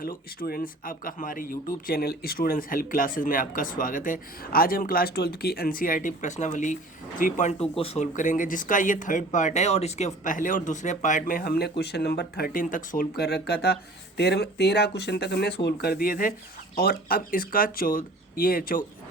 Hello students, आपका हमारे YouTube channel students help classes में आपका स्वागत है। आज हम क्लास 12 की एनसीईआरटी प्रश्नावली 3.2 को सोल्व करेंगे, जिसका ये थर्ड पार्ट है। और इसके पहले और दूसरे पार्ट में हमने क्वेश्चन नंबर 13 तक सोल्व कर रखा था। 13 क्वेश्चन तक हमने सोल्व कर दिए थे और अब इसका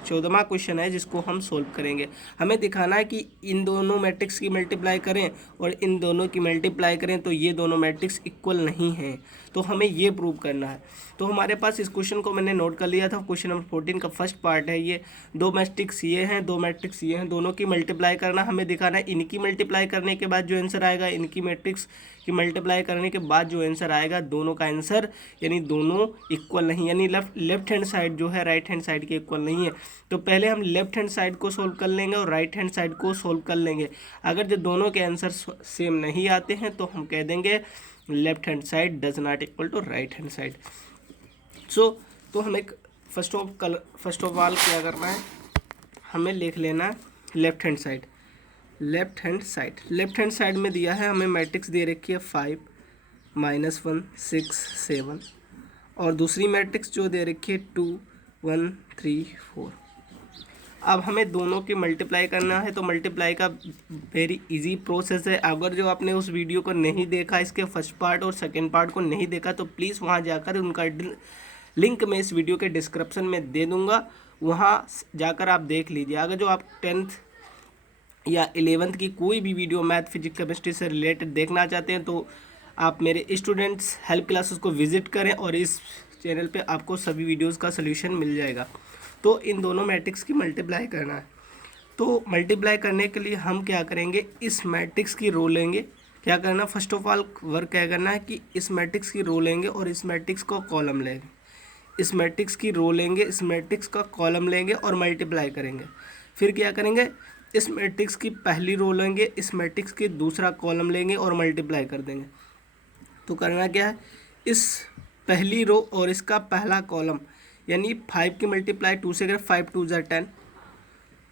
14वां क्वेश्चन है जिसको हम सोल्व करेंगे। हमें दिखाना है कि इन दोनों मैट्रिक्स की मल्टीप्लाई करें और इन दोनों की मल्टीप्लाई करें तो ये दोनों मैट्रिक्स इक्वल नहीं हैं, तो हमें ये प्रूव करना है। तो हमारे पास इस क्वेश्चन को मैंने नोट कर लिया था। क्वेश्चन नंबर 14 का फर्स्ट पार्ट है ये। दो मैट्रिक्स ये हैं, दो मैट्रिक्स ये हैं, दोनों की मल्टीप्लाई करना। हमें दिखाना है इनकी मल्टीप्लाई करने के बाद जो आंसर आएगा, इनकी मैट्रिक्स की मल्टीप्लाई करने के बाद जो आंसर आएगा, दोनों का आंसर यानी दोनों इक्वल नहीं, यानी लेफ्ट हैंड साइड जो है राइट हैंड साइड के इक्वल नहीं है। तो पहले हम लेफ्ट हैंड साइड को सोल्व कर लेंगे और राइट हैंड साइड को सोल्व कर लेंगे। अगर जो दोनों के आंसर सेम नहीं आते हैं तो हम कह देंगे left hand side does not equal to right hand side. तो हमें फर्स्ट ऑफ ऑल क्या करना है, हमें लिख लेना है left hand side. Left hand side में दिया है हमें मैट्रिक्स दे रखी है 5 -1 6 7 और दूसरी मैट्रिक्स जो दे रखी है 2 1 3 4। अब हमें दोनों की मल्टीप्लाई करना है। तो मल्टीप्लाई का वेरी इजी प्रोसेस है। अगर जो आपने उस वीडियो को नहीं देखा, इसके फर्स्ट पार्ट और सेकंड पार्ट को नहीं देखा, तो प्लीज़ वहाँ जाकर उनका लिंक मैं इस वीडियो के डिस्क्रिप्शन में दे दूँगा, वहाँ जाकर आप देख लीजिए। अगर जो आप 10th या 11th की कोई भी वीडियो मैथ फिजिक्स केमिस्ट्री से रिलेटेड देखना चाहते हैं तो आप मेरे स्टूडेंट्स हेल्प क्लासेस को विजिट करें और इस चैनल पे आपको सभी वीडियोस का सलूशन मिल जाएगा। तो इन दोनों मैट्रिक्स की मल्टीप्लाई करना है। तो मल्टीप्लाई करने के लिए हम क्या करेंगे, इस मैट्रिक्स की रो लेंगे। क्या करना, फर्स्ट ऑफ ऑल वर्क क्या करना है कि इस मैट्रिक्स की रो लेंगे और इस मैट्रिक्स को कॉलम लेंगे। इस मैट्रिक्स की रो लेंगे, इस मैट्रिक्स का कॉलम लेंगे और मल्टीप्लाई करेंगे। फिर क्या करेंगे, इस मैट्रिक्स की पहली रो लेंगे, इस मैट्रिक्स की दूसरा कॉलम लेंगे और मल्टीप्लाई कर देंगे। तो करना क्या है, इस पहली रो और इसका पहला कॉलम यानी 5 की मल्टीप्लाई 2 से करें, 5 2 ज़ा 10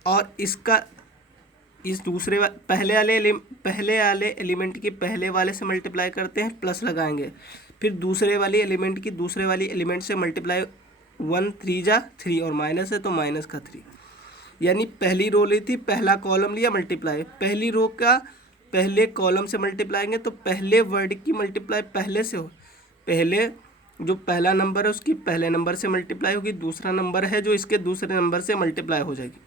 और इसका इस दूसरे पहले वाले एलिमेंट की पहले वाले से मल्टीप्लाई करते हैं, प्लस लगाएंगे। फिर दूसरे वाली एलिमेंट की दूसरे वाली एलिमेंट से मल्टीप्लाई 1 3 ज़ा 3 और माइनस है तो माइनस का 3। यानी पहली रो ली थी, पहला कॉलम लिया, मल्टीप्लाई। पहली रो का पहले कॉलम से मल्टीप्लाएंगे तो पहले वर्ड की मल्टीप्लाई पहले से हो, पहले जो पहला नंबर है उसकी पहले नंबर से मल्टीप्लाई होगी, दूसरा नंबर है जो इसके दूसरे नंबर से मल्टीप्लाई हो जाएगी।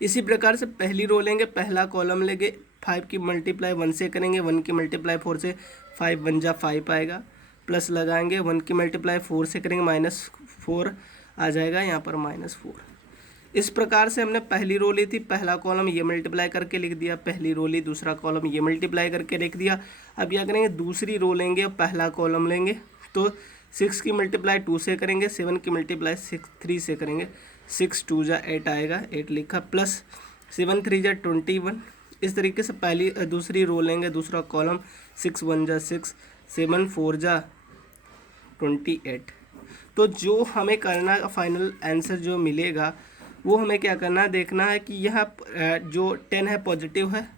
इसी प्रकार से पहली रो लेंगे, पहला कॉलम लेंगे, 5 की मल्टीप्लाई 1 से करेंगे, 1 की मल्टीप्लाई 4 से, 5 1 जा 5 आएगा, प्लस लगाएंगे, 1 की मल्टीप्लाई 4 से करेंगे, -4 आ जाएगा, यहाँ पर -4। इस प्रकार से हमने पहली रो ली थी, पहला कॉलम ये मल्टीप्लाई करके लिख दिया, पहली रो ली, दूसरा कॉलम ये मल्टीप्लाई करके लिख दिया। अब क्या करेंगे, दूसरी रो लेंगे, पहला कॉलम लेंगे, तो 6 की मल्टीप्लाई 2 से करेंगे, 7 की मल्टीप्लाई 3 से करेंगे, 6 2 जा 8 आएगा, 8 लिखा, प्लस 7 3 जा 21। इस तरीके से पहली दूसरी रो लेंगे, दूसरा कॉलम, 6 1 जा 6, 7 4 जा 28। तो जो हमें करना फाइनल आंसर जो मिलेगा वो हमें क्या करना है, देखना है कि यहाँ जो 10 है पॉजिटिव है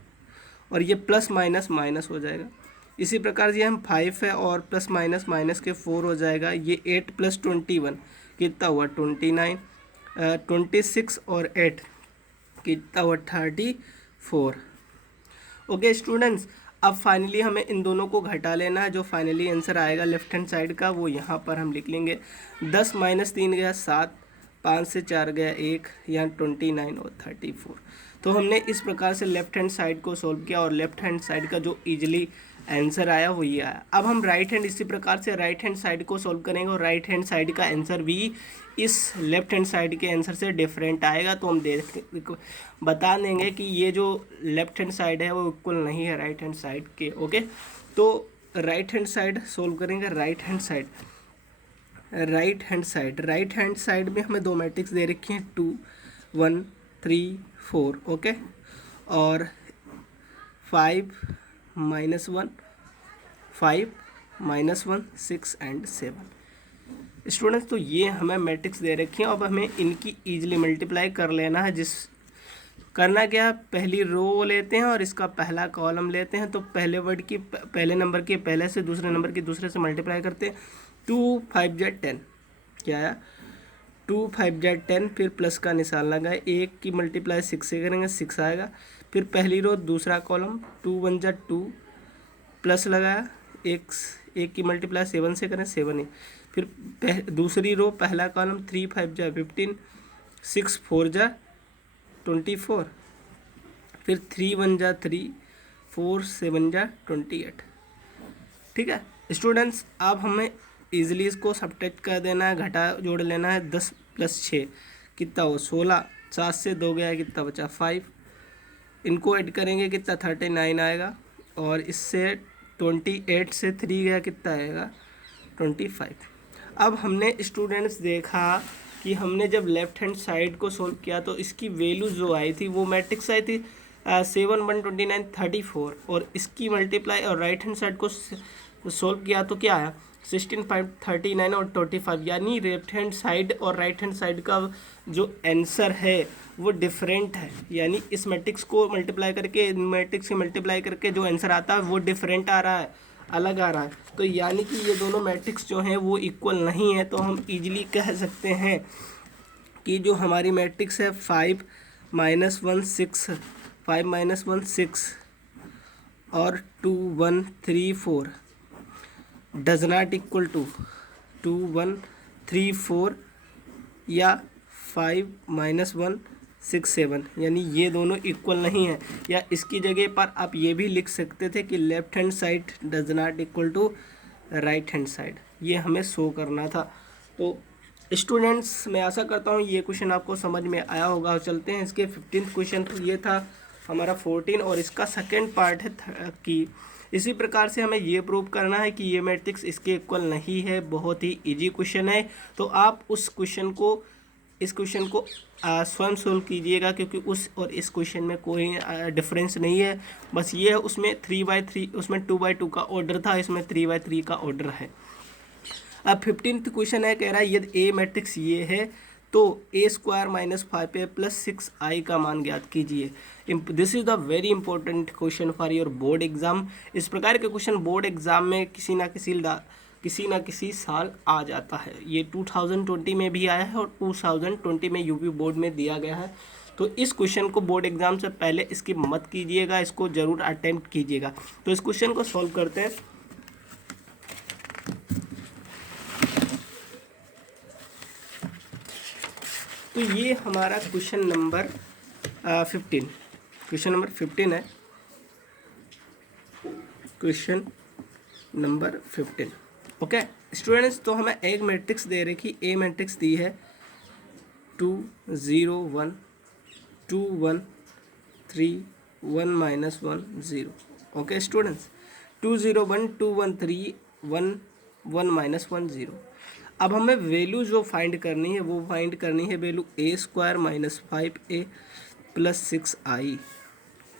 और ये प्लस माइनस माइनस हो जाएगा। इसी प्रकार से हम 5 है और प्लस माइनस माइनस के 4 हो जाएगा। ये 8 + 21 कितना हुआ 29, 26 और 8 कितना हुआ 34। ओके स्टूडेंट्स, अब फाइनली हमें इन दोनों को घटा लेना है। जो फाइनली आंसर आएगा लेफ्ट हैंड साइड का वो यहाँ पर हम लिख लेंगे। 10 - 3 गया 7, 5 से 4 गया 1, यहाँ 29 और 34। तो हमने इस प्रकार से लेफ्ट हैंड साइड को सॉल्व किया और लेफ्ट हैंड साइड का जो इजीली आंसर आया वो ये आया। अब हम राइट हैंड इसी प्रकार से राइट हैंड साइड को सॉल्व करेंगे और राइट हैंड साइड का आंसर भी इस लेफ्ट हैंड साइड के आंसर से डिफरेंट आएगा। तो हम बता देंगे कि ये जो लेफ्ट हैंड साइड है वो इक्वल नहीं है राइट हैंड साइड के। ओके, तो राइट हैंड साइड सॉल्व करेंगे। राइट हैंड साइड में हमें दो मैट्रिक्स दे रखी हैं 2 1 3 4। ओके, और 5 -1 5 -1 6 एंड 7। स्टूडेंट्स, तो ये हमें मैट्रिक्स दे रखी हैं। अब हमें इनकी ईजिली मल्टीप्लाई कर लेना है। करना क्या, पहली रो लेते हैं और इसका पहला कॉलम लेते हैं। तो पहले वर्ड की पहले नंबर के पहले से, दूसरे नंबर की दूसरे से मल्टीप्लाई करते हैं। 2 5 जा 10, क्या आया 2 5 जा 10, फिर प्लस का निशान लगाए, एक की मल्टीप्लाई 6 से करेंगे 6 आएगा। फिर पहली रो दूसरा कॉलम 2 1 जा 2, प्लस लगाया, एक की मल्टीप्लाई 7 से करें 7 ही। फिर दूसरी रो पहला कॉलम 3 5 जा 15, 6 4 जा 24, फिर 3 1 जा 3, 4 7 जा 28। ठीक है स्टूडेंट्स, अब हमें इजीली इसको सब्ट्रैक्ट कर देना है, घटा जोड़ लेना है। 10 + 6 कितना हो 16, 7 से 2 गया कितना बचा 5, इनको ऐड करेंगे कितना 39 आएगा, और इससे 28 से 3 गया कितना आएगा 25। अब हमने स्टूडेंट्स देखा कि हमने जब लेफ्ट हैंड साइड को सोल्व किया तो इसकी वैल्यू जो आई थी वो मैट्रिक्स आई थी 7 1 29 34, और इसकी मल्टीप्लाई और राइट हैंड साइड को सोल्व किया तो क्या आया 16 5 39 और 25, यानी लेफ्ट हैंड साइड और राइट हैंड साइड का जो आंसर है वो डिफरेंट है, यानी इस मैट्रिक्स को मल्टीप्लाई करके मैट्रिक्स से मल्टीप्लाई करके जो आंसर आता है वो डिफरेंट आ रहा है, अलग आ रहा है। तो यानी कि ये दोनों मैट्रिक्स जो हैं वो इक्वल नहीं है। तो हम इजीली कह सकते हैं कि जो हमारी मैट्रिक्स है 5 -1 6, 5 -1 6 और 2 1 3 4 डज नॉट इक्वल टू 2 1 3 4 या 5 -1 6 7, यानी ये दोनों इक्वल नहीं है। या इसकी जगह पर आप ये भी लिख सकते थे कि left hand side does not equal to right hand side, ये हमें शो करना था। तो स्टूडेंट्स मैं आशा करता हूँ ये क्वेश्चन आपको समझ में आया होगा। और चलते हैं इसके 15th क्वेश्चन। तो ये था हमारा 14 और इसका सेकेंड पार्ट है कि इसी प्रकार से हमें ये प्रूव करना है कि ये मैट्रिक्स इसके इक्वल नहीं है। बहुत ही इजी क्वेश्चन है, तो आप इस क्वेश्चन को स्वयं सोल्व कीजिएगा, क्योंकि उस और इस क्वेश्चन में कोई डिफरेंस नहीं है। बस ये है उसमें 3/3, उसमें 2/2 का ऑर्डर था, इसमें 3/3 का ऑर्डर है। अब 15th क्वेश्चन है, कह रहा है यदि ए मैट्रिक्स ये है तो a² - 5a + 6i का मान ज्ञात कीजिए। This is the very important question for your board exam. इस प्रकार के क्वेश्चन बोर्ड एग्जाम में किसी ना किसी साल आ जाता है। ये 2020 में भी आया है और 2020 में यूपी बोर्ड में दिया गया है। तो इस क्वेश्चन को बोर्ड एग्जाम से पहले स्किप मत कीजिएगा, इसको ज़रूर अटेम्प्ट कीजिएगा। तो इस क्वेश्चन को सॉल्व करते हैं। तो ये हमारा क्वेश्चन नंबर 15 है। Question number 15 okay students. तो हमें एक मैट्रिक्स दे रखी, ए मैट्रिक्स दी है 2 0 1 2 1 3 1 -1 0। Okay students, 2 0 1 2 1 3 1 1 -1 0। अब हमें वैल्यू जो फाइंड करनी है वो फाइंड करनी है वैल्यू a² - 5a + 6i।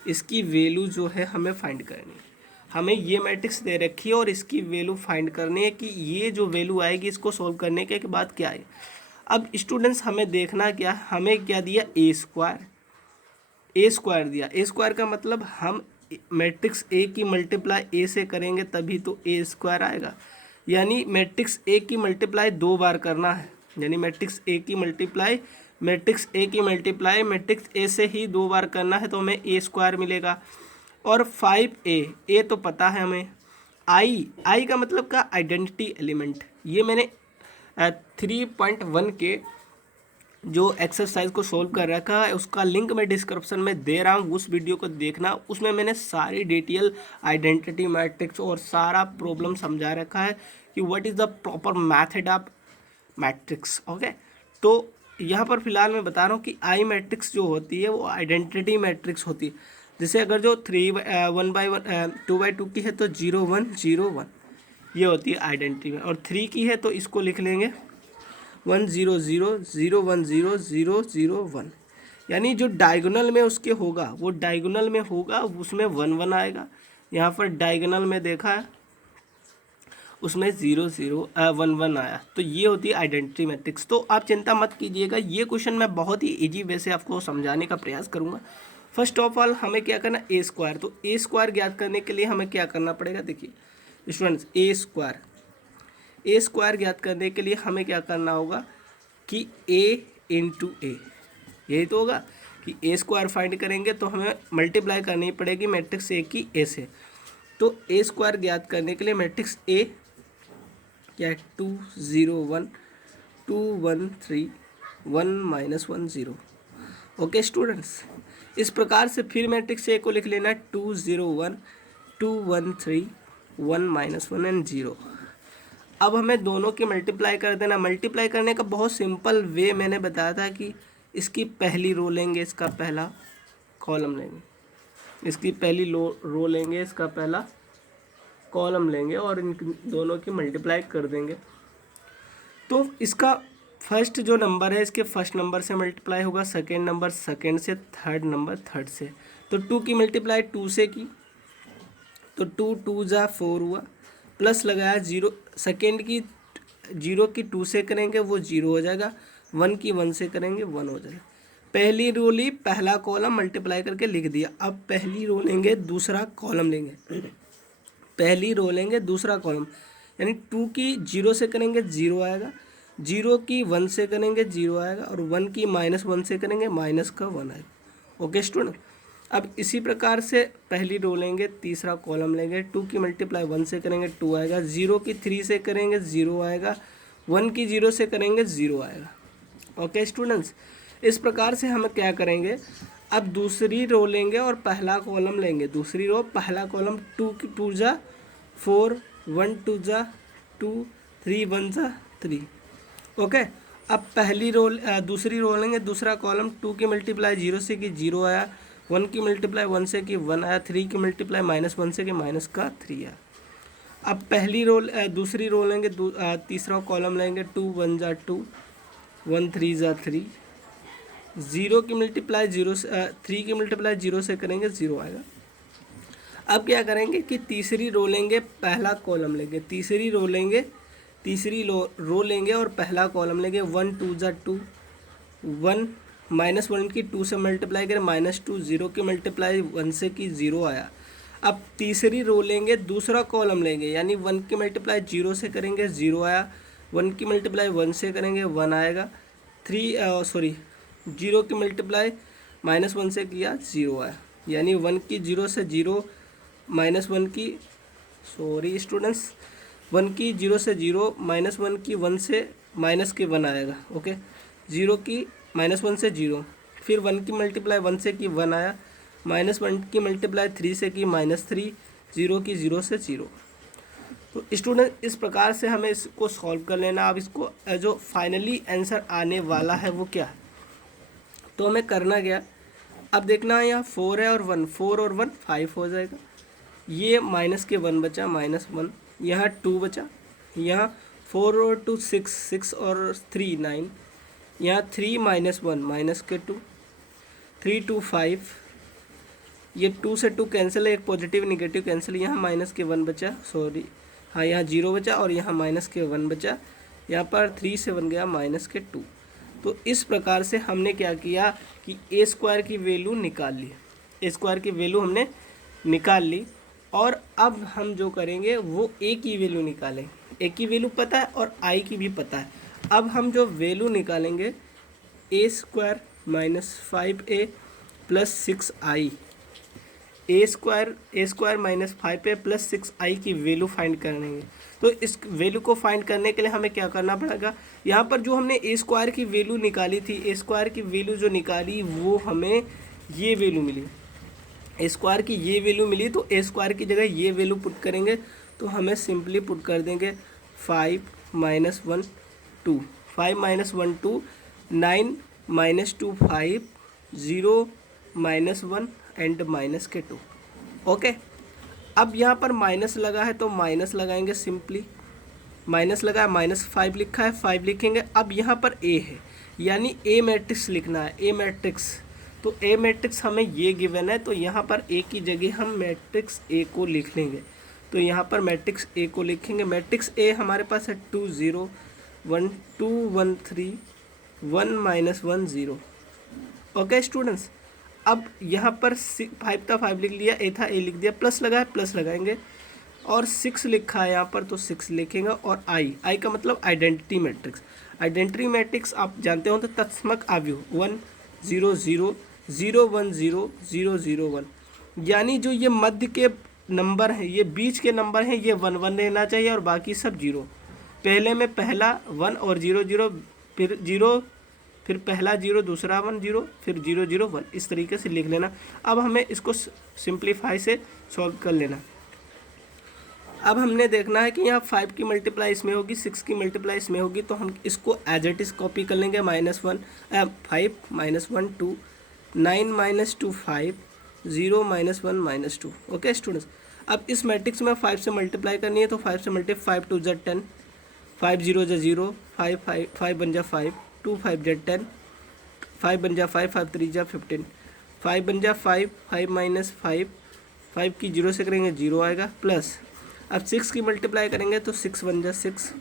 इसकी वैल्यू जो है हमें फाइंड करनी है। हमें ये मैट्रिक्स दे रखी है और इसकी वैल्यू फाइंड करनी है कि ये जो वैल्यू आएगी इसको सोल्व करने के बाद क्या है। अब स्टूडेंट्स हमें देखना क्या, हमें क्या दिया a² दिया। a² का मतलब हम मैट्रिक्स a की मल्टीप्लाई a से करेंगे तभी तो a² आएगा। यानी मैट्रिक्स ए की मल्टीप्लाई 2 बार करना है, यानी मैट्रिक्स ए की मल्टीप्लाई मैट्रिक्स ए से ही 2 बार करना है, तो हमें a² मिलेगा। और 5a तो पता है हमें। आई का मतलब का आइडेंटिटी एलिमेंट, ये मैंने 3.1 के जो एक्सरसाइज को सोल्व कर रखा है उसका लिंक मैं डिस्क्रिप्शन में दे रहा हूँ, उस वीडियो को देखना। उसमें मैंने सारी डिटेल आइडेंटिटी मैट्रिक्स और सारा प्रॉब्लम समझा रखा है कि what is the proper method of matrix. Okay, तो यहाँ पर फिलहाल मैं बता रहा हूँ कि आई मैट्रिक्स जो होती है वो आइडेंटिटी मैट्रिक्स होती है। जैसे अगर जो 2/2 की है तो 0 1 0 1 ये होती है आइडेंटिटी में, और 3 की है तो इसको लिख लेंगे 1 0 0 0 1 0 0 0 1। यानी जो डायगोनल में उसके होगा वो डायगोनल में होगा, उसमें 1 1 आएगा। यहाँ पर डायगोनल में देखा है उसमें 0 0 1 1 आया। तो ये होती है आइडेंटिटी मैट्रिक्स। तो आप चिंता मत कीजिएगा, ये क्वेश्चन मैं बहुत ही इजी वे से आपको समझाने का प्रयास करूँगा। फर्स्ट ऑफ ऑल हमें क्या करना, a²। तो a² ज्ञात करने के लिए हमें क्या करना पड़ेगा, देखिए स्टूडेंट्स, ए स्क्वायर ज्ञात करने के लिए हमें क्या करना होगा कि ए इंटू ए, यही तो होगा कि ए स्क्वायर फाइंड करेंगे तो हमें मल्टीप्लाई करनी पड़ेगी मैट्रिक्स ए की ए से। तो ए स्क्वायर ज्ञात करने के लिए मैट्रिक्स ए क्या है 2 0 1 2 1 3 1 -1 0। ओके स्टूडेंट्स, इस प्रकार से फिर मैट्रिक्स ए को लिख लेना 2 0 1 2 1 3 1 -1 एंड 0। अब हमें दोनों की मल्टीप्लाई कर देना। मल्टीप्लाई करने का बहुत सिंपल वे मैंने बताया था कि इसकी पहली रो लेंगे, इसका पहला कॉलम लेंगे, इसकी पहली रो लेंगे, इसका पहला कॉलम लेंगे और इन दोनों की मल्टीप्लाई कर देंगे। तो इसका फर्स्ट जो नंबर है इसके फर्स्ट नंबर से मल्टीप्लाई होगा, सेकेंड नंबर सेकेंड से, थर्ड नंबर थर्ड से। तो 2 की मल्टीप्लाई 2 से की तो 2 2 जा 4 हुआ, प्लस लगाया 0 सेकेंड की 0 की 2 से करेंगे वो 0 हो जाएगा, 1 की 1 से करेंगे 1 हो जाएगा। पहली रो ली, पहला कॉलम मल्टीप्लाई करके लिख दिया। अब पहली रो लेंगे, दूसरा कॉलम लेंगे, पहली रो लेंगे दूसरा कॉलम, यानी 2 की 0 से करेंगे 0 आएगा, 0 की 1 से करेंगे 0 आएगा और 1 की -1 से करेंगे माइनस का 1 आएगा। ओके स्टूडेंट, अब इसी प्रकार से पहली रो लेंगे, तीसरा कॉलम लेंगे, 2 की मल्टीप्लाई 1 से करेंगे 2 आएगा, 0 की 3 से करेंगे 0 आएगा, 1 की 0 से करेंगे 0 आएगा। ओके स्टूडेंट्स, इस प्रकार से हम क्या करेंगे, अब दूसरी रो लेंगे और पहला कॉलम लेंगे, दूसरी रो पहला कॉलम 2 की 2 जा 4 1 2 जा 2 3 1 जा 3। ओके, अब पहली रो दूसरी रो लेंगे, दूसरा कॉलम 2 की मल्टीप्लाई 0 से की 0 आया, 1 की मल्टीप्लाई 1 से की 1 आया, 3 की मल्टीप्लाई -1 से की माइनस का 3 आया। अब पहली रो दूसरी रो लेंगे, तीसरा कॉलम लेंगे, 2 1 जा 2 1 3 जा 3, 0 की मल्टीप्लाई 0 से 3 की मल्टीप्लाई 0 से करेंगे 0 आएगा। अब क्या करेंगे कि तीसरी रो लेंगे, पहला कॉलम लेंगे, तीसरी रो लेंगे, तीसरी रो लेंगे और पहला कॉलम लेंगे, 1 2 जा 2 1 -1 की 2 से मल्टीप्लाई करें -2, 0 की मल्टीप्लाई 1 से की 0 आया। अब तीसरी रो लेंगे, दूसरा कॉलम लेंगे, यानी 1 की मल्टीप्लाई 0 से करेंगे 0 आया, 1 की मल्टीप्लाई 1 से करेंगे 1 आएगा, 0 की मल्टीप्लाई -1 से किया 0 आया, यानी 1 की 0 से 0 -1 की स्टूडेंट्स 1 की 0 से 0 -1 की 1 से माइनस के 1 आएगा। ओके, 0 की -1 से 0, फिर 1 की मल्टीप्लाई 1 से की 1 आया, -1 की मल्टीप्लाई 3 से की -3, 0 की 0 से 0। तो स्टूडेंट इस प्रकार से हमें इसको सॉल्व कर लेना। अब इसको जो फाइनली आंसर आने वाला है वो क्या है, तो हमें करना क्या, अब देखना है यहाँ 4 है और 1, 4 और 1 5 हो जाएगा, ये माइनस के 1 बचा -1, यहाँ 2 बचा, यहाँ 4 और 2 6, 6 और 3 9, यहाँ 3 -1 माइनस के 2, 3 2 5, ये 2 से 2 कैंसिल है, एक पॉजिटिव निगेटिव कैंसिल, यहाँ माइनस के 1 बचा, हाँ यहाँ 0 बचा और यहाँ माइनस के 1 बचा, यहाँ पर 3 से 1 गया माइनस के 2। तो इस प्रकार से हमने क्या किया कि ए स्क्वायर की वैल्यू निकाल ली, ए स्क्वायर की वैल्यू हमने निकाल ली। और अब हम जो करेंगे वो ए की वैल्यू निकालें, ए की वैल्यू पता है और आई की भी पता है। अब हम जो वैल्यू निकालेंगे ए स्क्वायर -5a + 6i, ए स्क्वायर -5a + 6i की वैल्यू फाइंड करेंगे। तो इस वैल्यू को फाइंड करने के लिए हमें क्या करना पड़ेगा, यहाँ पर जो हमने ए स्क्वायर की वैल्यू निकाली थी, ए स्क्वायर की वैल्यू जो निकाली वो हमें ये वैल्यू मिली, ए स्क्वायर की ये वैल्यू मिली, तो ए स्क्वायर की जगह ये वैल्यू पुट करेंगे तो हमें सिंपली पुट कर देंगे 5 - 1 2, 5 - 1 2, 9 - 2 5, 0 -1 एंड माइनस के 2। ओके, अब यहाँ पर माइनस लगा है तो माइनस लगाएंगे, सिंपली माइनस लगा, -5 लिखा है 5 लिखेंगे। अब यहाँ पर ए है, यानी ए मैट्रिक्स लिखना है, ए मैट्रिक्स, तो ए मैट्रिक्स हमें ये गिवन है, तो यहाँ पर ए की जगह हम मैट्रिक्स ए को लिख लेंगे। तो यहाँ पर मैट्रिक्स ए को लिखेंगे, मैट्रिक्स ए हमारे पास है 2 0 1 2 1 3 1 -1 0। ओके स्टूडेंट्स, अब यहाँ पर 5 था 5 लिख लिया, ए था ए लिख दिया, प्लस लगा है प्लस लगाएंगे और 6 लिखा है यहाँ पर तो 6 लिखेंगे। और आई का मतलब आइडेंटिटी मैट्रिक्स। आइडेंटिटी मैट्रिक्स आप जानते हो तो तत्समक अवयव 1 0 0 0 1 0 0 0 1, यानी जो ये मध्य के नंबर हैं, ये बीच के नंबर हैं, ये 1 1 रहना चाहिए और बाकी सब 0। पहले में पहला 1 और 0 0, फिर 0, फिर पहला 0, दूसरा 1 0, फिर 0 0 1, इस तरीके से लिख लेना। अब हमें इसको सिंप्लीफाई से सॉल्व कर लेना। अब हमने देखना है कि यहाँ 5 की मल्टीप्लाई इसमें होगी, 6 की मल्टीप्लाई इसमें होगी, तो हम इसको एज इट इज़ कॉपी कर लेंगे। -1 5 -1 2 9 -2 5 0 -1 -2। ओके स्टूडेंट्स, अब इस मैट्रिक्स में 5 से मल्टीप्लाई करनी है, तो 5 से मल्टीप्लाई 5 2 ज़ा 10, 5 0 ज़ा 0, 5 बन जा 5, 2 5 ज़ा 10, 5 बन जा 5, 5 3 ज़ा 15, 5 बन जा 5, 5 -5, 5 की 0 से करेंगे 0 आएगा, प्लस अब 6 की मल्टीप्लाई करेंगे तो 6 बन जा 6,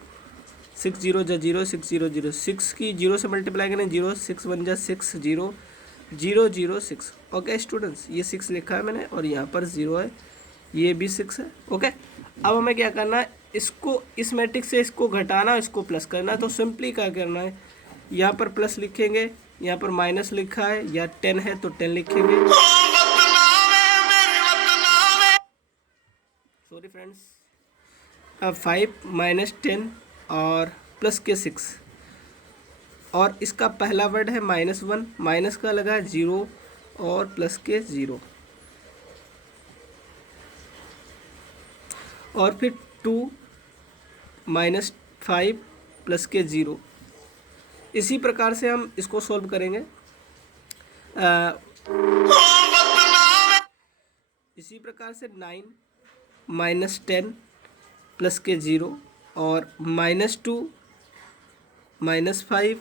6 0 जा 0, 6 0 0, 6 की 0 से मल्टीप्लाई करें 0, 6 बन जा 6 0 0 0 6। ओके स्टूडेंट्स, ये 6 लिखा है मैंने और यहाँ पर 0 है, ये भी 6 है। ओके, अब हमें क्या करना है, इसको इस मैट्रिक्स से इसको घटाना, इसको प्लस करना है। तो सिंपली क्या करना है, यहाँ पर प्लस लिखेंगे, यहाँ पर माइनस लिखा है, या 10 है तो 10 लिखेंगे। सॉरी फ्रेंड्स, 5 -10 और प्लस के 6, और इसका पहला वर्ड है -1, माइनस का लगा 0 और प्लस के 0, और फिर 2 -5 प्लस के 0। इसी प्रकार से हम इसको सॉल्व करेंगे। इसी प्रकार से 9 -10 प्लस के 0 और -2 -5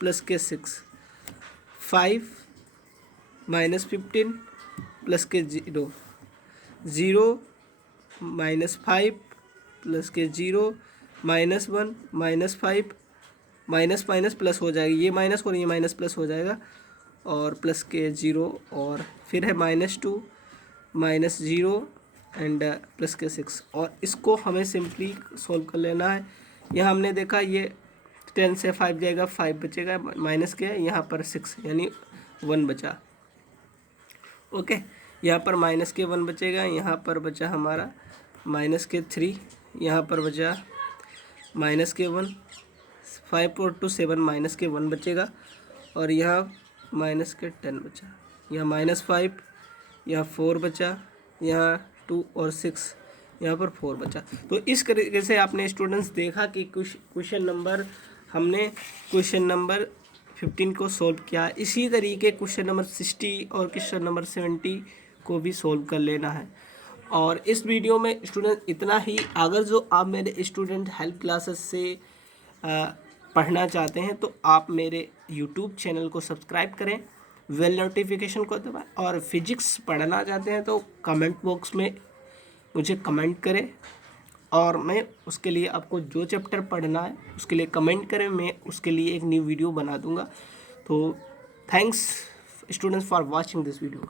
प्लस के 6, 5 -15 प्लस के 0, 0 -5 प्लस के 0, -1 -5, माइनस माइनस प्लस हो जाएगी, ये माइनस और ये माइनस प्लस हो जाएगा, और प्लस के 0, और फिर है -2 -0 एंड प्लस के 6। और इसको हमें सिंपली सॉल्व कर लेना है। यहाँ हमने देखा ये 10 से 5 जाएगा, 5 बचेगा, माइनस के यहाँ पर 6 यानी 1 बचा। ओके, यहाँ पर माइनस के 1 बचेगा, यहाँ पर बचा हमारा माइनस के 3, यहाँ पर बचा माइनस के 1, 5 और 2 7, माइनस के 1 बचेगा, और यहाँ माइनस के 10 बचा, यहाँ -5, यहाँ 4 बचा, यहाँ 2 और 6, यहाँ पर 4 बचा। तो इस तरीके से आपने स्टूडेंट्स देखा कि हमने क्वेश्चन नंबर 15 को सॉल्व किया। इसी तरीके क्वेश्चन नंबर 60 और क्वेश्चन नंबर 70 को भी सॉल्व कर लेना है। और इस वीडियो में स्टूडेंट इतना ही। अगर जो आप मेरे स्टूडेंट हेल्प क्लासेस से पढ़ना चाहते हैं तो आप मेरे यूट्यूब चैनल को सब्सक्राइब करें, बेल नोटिफिकेशन को दबाएं, और फिजिक्स पढ़ना चाहते हैं तो कमेंट बॉक्स में मुझे कमेंट करें, और मैं उसके लिए आपको जो चैप्टर पढ़ना है उसके लिए कमेंट करें, मैं उसके लिए एक न्यू वीडियो बना दूंगा। तो thanks students for watching this video.